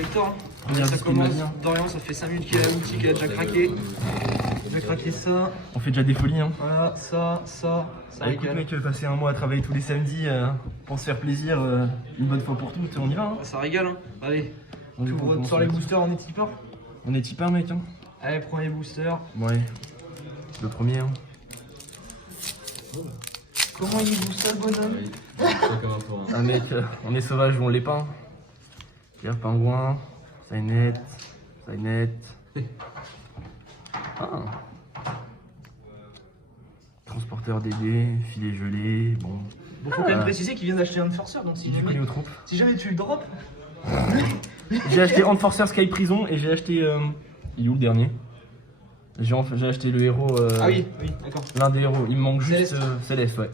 collector. Hein. Regarde Ça ce qu'il m'a commence. dit, hein. Dorian, ça fait 5 minutes qu'il a l'outil, qu'il a déjà craqué. Il a craqué ça. On fait déjà des folies, hein. Voilà, ça. Ça Écoute régale. mec, passer un mois à travailler tous les samedis pour se faire plaisir une bonne fois pour toutes, on y va hein. Ça régale, hein. Allez, On tu commence sors les là-dessus. boosters, on est tipeur. On est type 1 mec hein. Allez, premier booster. Ouais. Le premier hein. Comment il est booster, le bonhomme? Ah mec, on est sauvage, on l'est pas. Pierre pingouin, ça est net, ça est net. Ah. Transporteur DD, filet gelé, bon. Bon, faut quand même préciser qu'il vient d'acheter un Enforcer, donc Du collé aux troupes. si jamais tu le drops, J'ai acheté Enforcer Sky Prison et j'ai acheté. Il est où le dernier? J'ai acheté le héros. ah oui, d'accord. L'un des héros. Il me manque juste. Céleste. Céleste, ouais.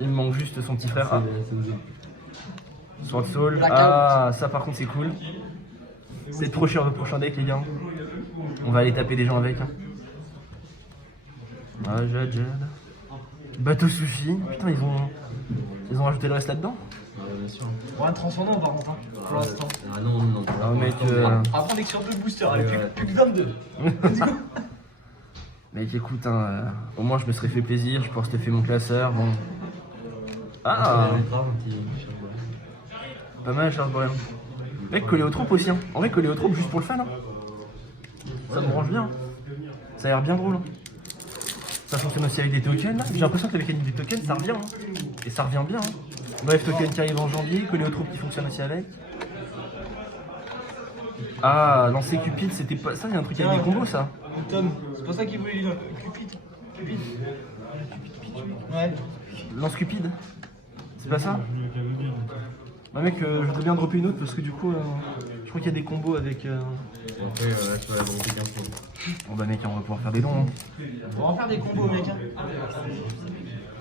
Il me manque juste son petit frère. Ah. Sword Soul. Blackout. Ah, ça par contre c'est cool. C'est trop cher le prochain deck, les gars. On va aller taper des gens avec. Hein. Ah, Jade. Bateau sushi. Putain, ils ont rajouté le reste là-dedans. Bien sûr. Bon, un transcendant par contre, hein, pour l'instant. Ah non. Ah, mec. Après, on est que sur 2 boosters, allez, plus que 22. Mec, écoute, hein, au moins je me serais fait plaisir. Je pense te faire mon classeur. Bon. Ah, pas mal, Charles Borean. Mec, collé aux troupes aussi. Hein. En vrai, collé aux troupes juste pour le fun. Hein. Ça me range bien. Hein. Ça a l'air bien drôle. Hein. Ça fonctionne aussi avec des tokens. Là. J'ai l'impression que la mécanique des tokens, ça revient. Hein. Et ça revient bien. Hein. Bref, token qui arrive en janvier. Collé aux troupes qui fonctionne aussi avec. Ah, lancer Cupid, c'était pas. Ça, il y a un truc avec des combos, ça. Tom, c'est pour ça qu'il voulait lui Cupid. Ouais. Lance Cupid. C'est pas ça? Bah mec, je voudrais bien dropper une autre parce que du coup, je crois qu'il y a des combos avec... Après, là, je peux la dropper 15 fois. Bon bah mec, on va pouvoir faire des dons. Hein. On va en faire des combos, mec. Hein.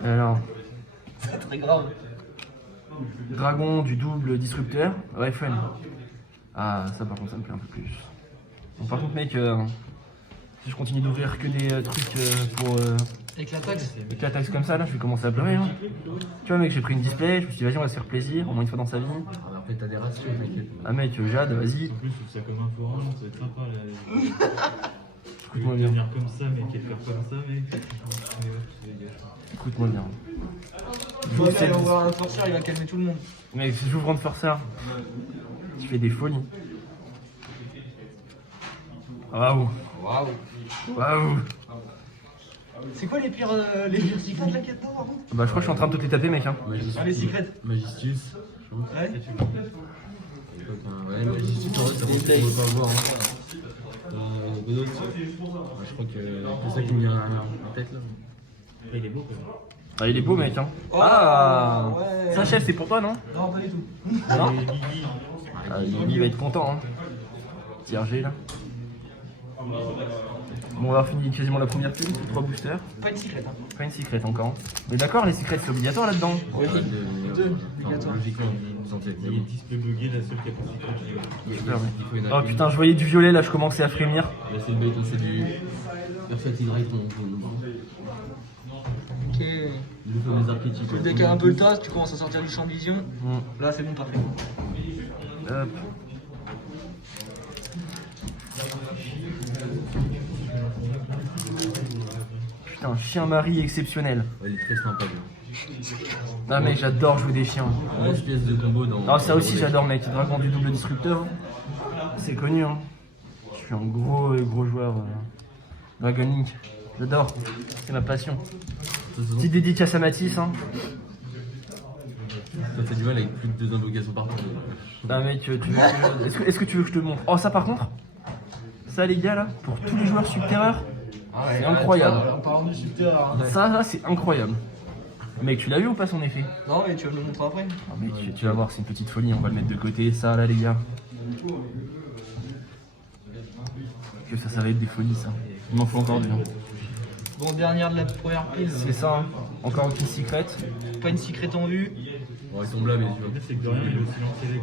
Alors, C'est très grave. dragon du double disrupteur. Ouais, fun. Ah, ça par contre, ça me plaît un peu plus. Bon, par contre, mec, si je continue d'ouvrir que des trucs pour... Avec la taxe. Avec la taxe comme ça, là, je vais commencer à pleurer. Hein. Tu vois, mec, j'ai pris une display, je me suis dit, vas-y, on va se faire plaisir, au moins une fois dans sa vie. Ah, après, t'as des ratios, t'inquiète. Ah, mec, Jade, vas-y. En plus, je trouve ça comme un forum, ça va être sympa là. Écoute-moi bien. Venir comme ça, mec, et faire comme ça, mec. Écoute-moi bien. Il va aller voir un forceur, il va calmer tout le monde. Mec, si j'ouvre de Forcer, tu fais des folies. Waouh. Waouh. C'est quoi les pires secrets là qu'il y a dedans par contre? Bah, je crois que je suis en train de toutes les taper, mec. Hein. Ah, les secrets. Magistius. Ouais. Ouais, Magistius, en vrai, ça peut pas voir. Godot, je crois que c'est ça qui me vient en tête là. Il est beau quand même. Ah, il est beau, mec. Hein. Oh, Ah ouais. Ça, chef, c'est pour toi, non? Non, pas du tout. Non Ah, il va être content. Hein. Tiergé, là. Bon, on va finir quasiment la première pub, 3 boosters. Pas une secret. Hein. Pas une secret encore. Mais d'accord, les secrets c'est obligatoire là-dedans. Oui. Deux, Enfin, obligatoire. logiquement, il nous en tient Il est display bugué, la seule capacité que Super, mec. il faut une Oh putain, je voyais du violet là, je commençais à frémir. Là, c'est le bête, c'est du Versatile Rate, Ok. le fameux archétype. Tu décales un peu le tas, tu commences à sortir du champ de vision. Mm. Là, c'est bon, parfait. Hop. Putain, chien mari exceptionnel. Ouais, il est très sympa. Lui. Ah mec, j'adore jouer des chiens. Grosse pièce de combo dans. Ah ça aussi j'adore mec, dragon du double disrupteur. C'est connu hein. Je suis un gros joueur. Dragon Link. J'adore. C'est ma passion. Petite dédicace à Mathis hein. Ça fait du mal avec plus de 2 invocations par tour. Ah mec, tu veux que... Est-ce que tu veux que je te montre? Oh ça par contre, ça les gars là, pour tous les joueurs subterreurs, c'est incroyable. En parlant du subterrain. Ça là c'est incroyable. Mec, tu l'as vu ou pas son effet? Non, mais tu vas me le montrer après. Ah mec, tu vas voir, c'est une petite folie, on va le mettre de côté, ça là les gars. Que ça va être des folies ça. Il m'en faut encore deux. Hein. Bon, dernière de la première pile. C'est ça, hein. Encore une secret. Pas une secret en vue. Bon, ils sont là, mais tu Le vois. pire, c'est que de rien, il est aussi lancé les.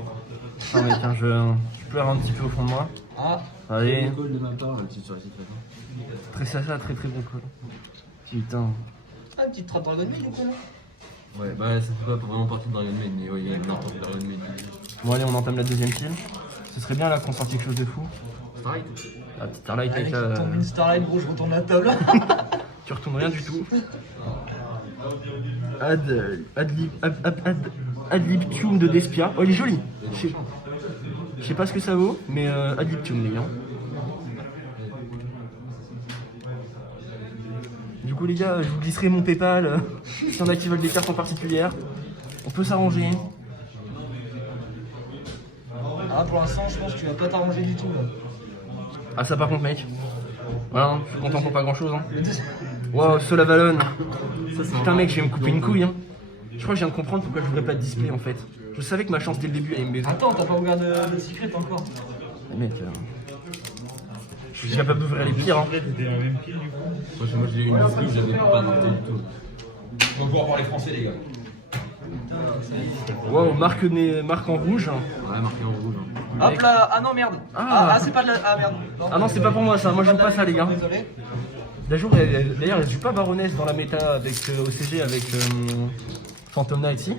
Ah mec, hein, je pleure un petit peu au fond de moi. Ah, Allez, Call de ma part, le petit sur la secrète. très ça, très bon call. Putain. ah, une petite trappe Dragon Maid du coup là. Ouais, bah ça fait pas vraiment partie de Dragon Maid, mais ouais, il y a une partie de Dragon Maid. Bon allez, on entame la deuxième pile. Ce serait bien là qu'on sorte quelque chose de fou. Starlight. La petite Starlight Allez, avec qui la... tombe une Starlight, gros, je retourne la table. Tu retournes rien du tout. Ad Liptium de Despia. Oh, il est joli. Je sais pas ce que ça vaut, mais Ad Liptium, les gars. Du coup, les gars, je vous glisserai mon PayPal. Si on active des cartes en particulière, on peut s'arranger. Ah, pour l'instant, je pense que tu vas pas t'arranger du tout. Là. Ah, ça par contre, mec. Voilà, hein, je suis content pour pas grand chose. Hein. Wow, Solavalon. Putain, mec, je vais me couper une couille. Hein. Je crois que je viens de comprendre pourquoi je voudrais pas de display en fait. Je savais que ma chance dès le début allait me baiser. Attends, t'as pas ouvert de secret encore. Mais mec, je suis capable d'ouvrir les pires. Hein. T'étais dans la même pile du coup. Moi j'ai eu une disque, j'avais pas noté du tout. On va pouvoir parler français, les gars. Wow, marque en rouge. Ouais, marqué en rouge. Hein. Hop là, ah non, merde. Ah, c'est pas de la. Ah merde. Ah non, c'est pas pour moi ça, moi je joue pas ça, les gars. Désolé. D'ailleurs, elle joue pas Baroness dans la méta avec OCG avec Phantom Knight, si. Tu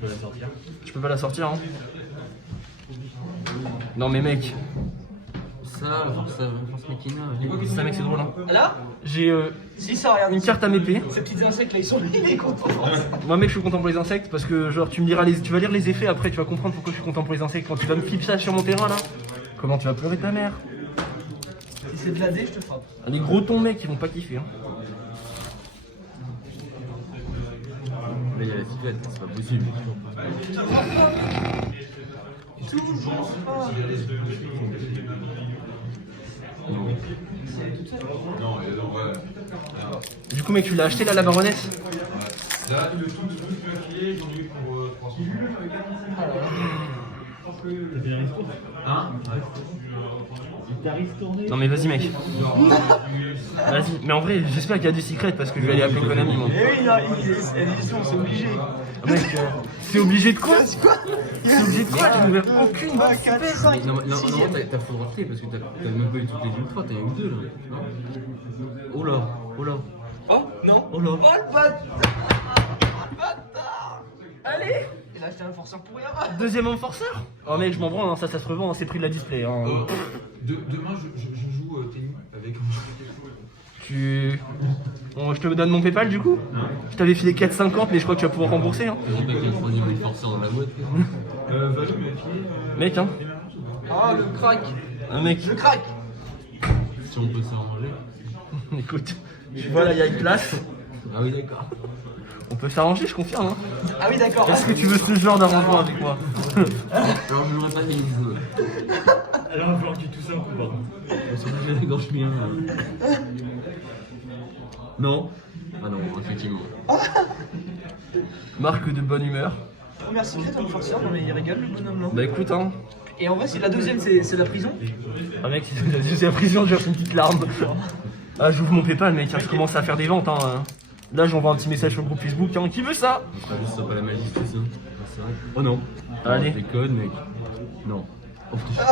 peux la sortir. Je peux pas la sortir, hein. Non, mais mec, Ça, force Mekina. ça, mec, c'est drôle, hein. Là J'ai Si, ça, regarde. une carte à m'épée. Ces petits insectes là, ils sont contents. Moi, mec, je suis content pour les insectes parce que, genre, tu me diras tu vas lire les effets après, tu vas comprendre pourquoi je suis content pour les insectes. Quand tu vas me flipper ça sur mon terrain là, comment tu vas pleurer ta mère? Si c'est de la D, je te frappe. Les gros tons, mec, ils vont pas kiffer, hein. Là, il y a la cyclette, c'est pas possible. Non, ouais. Du coup, mec, tu l'as acheté là, la Baroness? Là, le tout filet, j'en ai eu pour 300. T'as bien ristourné. Hein? T'as ristourné. Non, mais vas-y, mec. Vas-y, mais en vrai, j'espère qu'il y a du secret parce que je vais aller appeler Konami, moi. Eh oui, l'édition, c'est obligé. Ah, mec, c'est obligé de quoi? C'est obligé de quoi? J'ai ouvert aucune Ah, boîte 4, super. 5, Non, 6. t'as faudra clé parce que t'as même pas eu toutes les ultras, t'as eu deux là. Oh là, oh là. Oh, non. Oh là. Oh le bâtard. Le bâtard. Allez. Il a acheté un forceur pour rien. Deuxième homme forceur? Oh, mec, je m'en branle, hein, ça se revend, hein, c'est prix de la display. Hein. Demain, je joue tennis avec. Bon, je te donne mon PayPal du coup? Je t'avais filé 4,50 mais je crois que tu vas pouvoir rembourser, hein. Je sais pas qu'il y a le troisième forceur dans la boîte. Valou m'a filé. Mec, hein. Ah, le crack. Un mec, Le crack. Si on peut s'arranger. écoute, tu vois là, il y a une place. Ah oui, d'accord. On peut s'arranger, je confirme, hein. Ah oui, d'accord. Est-ce que tu veux ce genre d'arrangement avec moi? Alors je n'aurais pas fait une zone. Alors, il va falloir que tu tousses un coup par contre. On s'en fait la gorge bien. Non. Ah non, effectivement. Marque de bonne humeur. Première secrète, un forceur, non mais il rigole le bonhomme là. Bah écoute, hein. Et en vrai, si la deuxième c'est la prison. Ah mec, c'est la prison, j'ai reçu une petite larme. Ah, j'ouvre mon PayPal, mec, hein, je commence à faire des ventes, hein. Là, j'envoie un petit message sur le groupe Facebook, hein. Qui veut ça? On sera juste pas la magie, c'est ça. C'est vrai. Oh non. Allez. Les codes, mec. Non. Oh putain.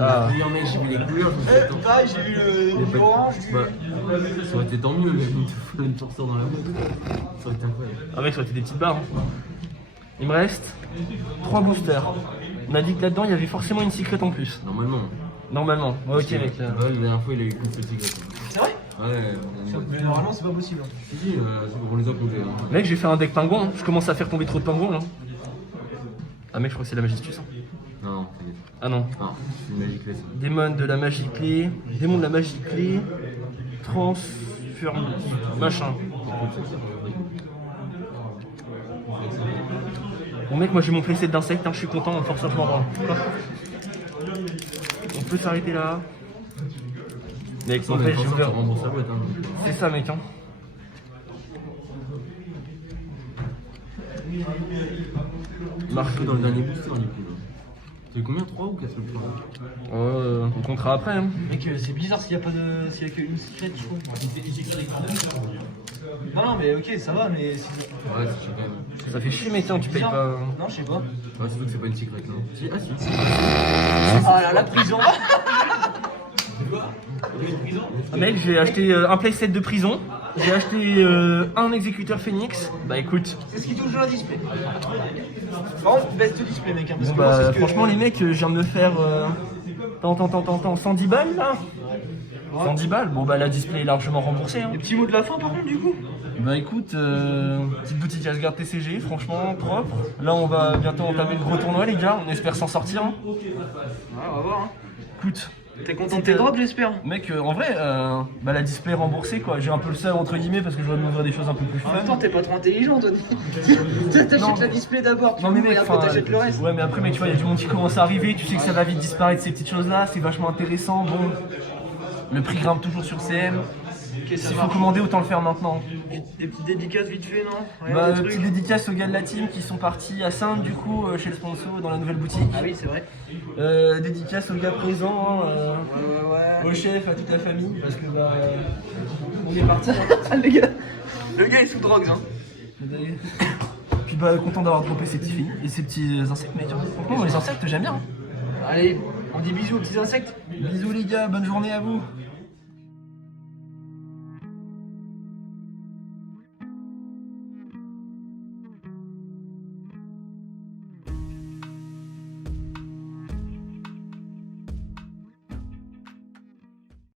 Ah. Les couleurs, mec, j'ai vu les couleurs. Je me suis dit, attends. Pareil, j'ai eu Il y a pas de- l'orange, du. Bah, ça aurait été tant mieux, mais une torseur dans la boîte. Ça aurait été incroyable. Ah mec, ça aurait été des petites barres, hein. Il me reste 3 boosters. On a dit que là-dedans, il y avait forcément une secrète en plus. Normalement. Normalement. Ouais, ok, mec. Ouais, la dernière fois, il a eu qu'une seule cigarette. C'est vrai? Ouais, Mais normalement, c'est pas possible. si, on les a comptés. Hein. Mec, j'ai fait un deck pingouin, hein. Je commence à faire tomber trop de pingouins là. Ah mec, je crois que c'est la magie de ça. Non, non, t'inquiète. Ah non. Ah, c'est une magique clé, ça. Démon de la magie clé. Démon de la magie clé. Transforme. Machin. Bon mec, moi j'ai mon playset d'insectes, hein. Je suis content, en force je m'en rends. On peut s'arrêter là. Mec, en fait, j'ai Tu ouvert. rembourses la boîte, hein. C'est ça, mec, hein. Marque dans le dernier booster, du coup. Là. T'as eu combien? 3 ou 4 le premier? On comptera après, hein. Mec, c'est bizarre s'il y a pas de. S'il y a qu'une secrète, je trouve. Non, mais ok, ça va, mais. Ouais, c'est chiant quand même. Ça fait chier, mec, hein, tu payes pas. Non, je sais pas. Ouais, surtout que c'est pas une secret, non. Si, ah si. Ah là, la prison. Ah, mec, j'ai acheté un playset de prison. J'ai acheté un exécuteur Phoenix. Bah écoute, C'est ce qui touche dans le display. Par contre, baisse de display, mec. Hein, parce bon, que moi, c'est bah ce que- franchement les mecs, je viens de me faire 110 balles là. 110 balles, bon bah la display est largement remboursée. Hein. Les petits mots de la fin, par contre, du coup. Bah écoute, petite boutique Asgard TCG, franchement propre. Là on va bientôt entamer le gros tournoi les gars, on espère s'en sortir. Hein. Ouais, on va voir. Hein. Écoute, T'es content de tes drops, j'espère. mec, en vrai, bah la display est remboursée quoi. J'ai un peu le seum entre guillemets parce que je dois m'ouvrir des choses un peu plus En même temps, fun. t'es pas trop intelligent, Tony. Non. T'achètes la display d'abord, tu Non mais l'ouvres, mec, et après enfin, t'achètes le reste. ouais mais après mec tu vois, il y a du monde qui commence à arriver, tu sais que ça va vite disparaître ces petites choses là, c'est vachement intéressant, bon. Le prix grimpe toujours sur CM. Ok, ça S'il faut marche. commander, autant le faire maintenant. Des petites dédicaces vite fait, non? Rien Bah, de trucs. petite dédicace aux gars de la team qui sont partis à Sainte du coup chez le sponsor dans la nouvelle boutique. Ah oui, c'est vrai. Dédicace aux gars présents, Ouais. au chef, à toute la famille parce que bah on est parti. Ah, les gars. Le gars est sous drogue, hein. Puis bah content d'avoir droppé ces petits filles et ces petits insectes mec. Franchement moi, les insectes j'aime bien. Hein. Allez, on dit bisous aux petits insectes. Bisous les gars, bonne journée à vous.